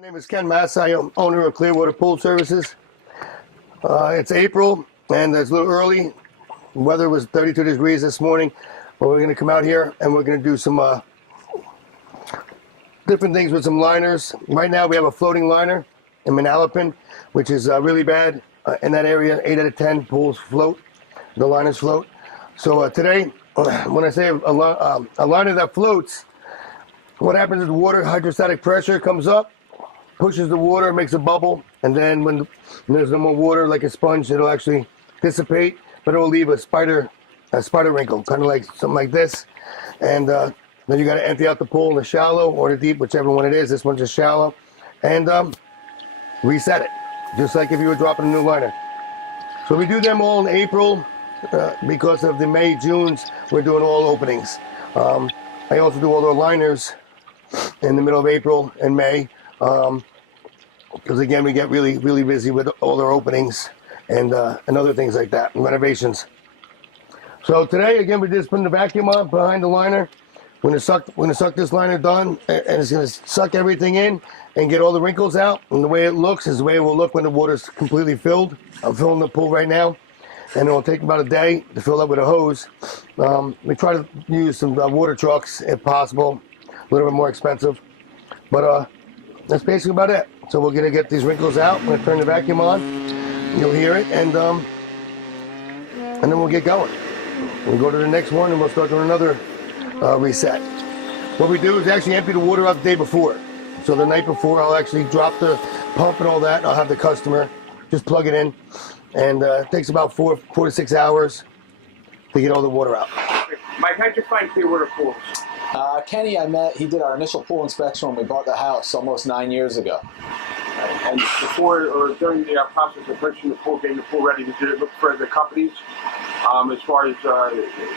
My name is Ken Mass. I am owner of Clearwater Pool Services. It's April and it's a little early. The weather was 32 degrees this morning, but we're going to come out here and we're going to do some different things with some liners. Right now we have a floating liner in Manalapan, which is really bad in that area. 8 out of 10 pools float, the liners float. So today, when I say a liner that floats, what happens is the water hydrostatic pressure comes up, pushes the water, makes a bubble, and then when there's no more water, like a sponge, it'll actually dissipate, but it'll leave a spider wrinkle, kind of like something like this. And then you got to empty out the pool in the shallow or the deep, whichever one it is. This one's just shallow, and reset it, just like if you were dropping a new liner. So we do them all in April because of the May, Junes. We're doing all openings. I also do all the liners in the middle of April and May. Because again, we get really busy with all our openings and other things like that, and renovations. So today, again, we're just putting the vacuum on behind the liner. We're gonna suck this liner done, and it's gonna suck everything in and get all the wrinkles out. And the way it looks is the way it will look when the water's completely filled. I'm filling the pool right now, and it will take about a day to fill up with a hose. We try to use some water trucks if possible, a little bit more expensive, but that's basically about it. So we're gonna get these wrinkles out. I'm gonna turn the vacuum on. You'll hear it, and then we'll get going. We'll go to the next one, and we'll start doing another reset. What we do is actually empty the water out the day before. So the night before, I'll actually drop the pump and all that. I'll have the customer just plug it in, and it takes about 4 to 6 hours to get all the water out. Mike, how'd you find Clearwater Pools? Kenny, I met. He did our initial pool inspection when we bought the house almost 9 years ago. And before or during the process of purchasing the pool, getting the pool ready, did you look for the companies as far as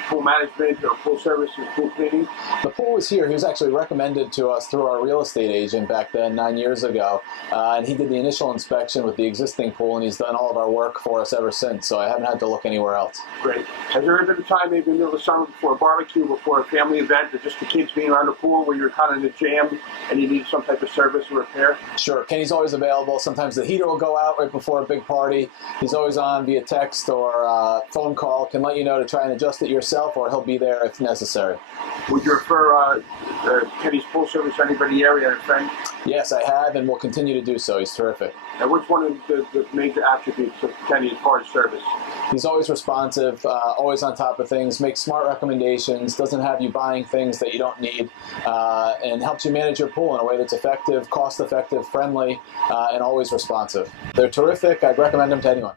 pool management or pool services, pool cleaning? The pool was here. He was actually recommended to us through our real estate agent back then, 9 years ago. And he did the initial inspection with the existing pool, and he's done all of our work for us ever since. So I haven't had to look anywhere else. Great. Has there ever been a time, maybe in the middle of summer, before a barbecue, before a family event, or just the kids being around the pool where you're kind of in the jam and you need some type of service or repair? Sure. Kenny's always available. Sometimes the heater will go out right before a big party. He's always on via text or phone call. Can let you know to try and adjust it yourself, or he'll be there if necessary. Would you refer Kenny's pool service to anybody in the area, a friend? Yes, I have, and will continue to do so. He's terrific. And what's one of the major attributes of Kenny as far as service? He's always responsive, always on top of things, makes smart recommendations, doesn't have you buying things that you don't need, and helps you manage your pool in a way that's effective, cost-effective, friendly, and always responsive. They're terrific. I'd recommend them to anyone.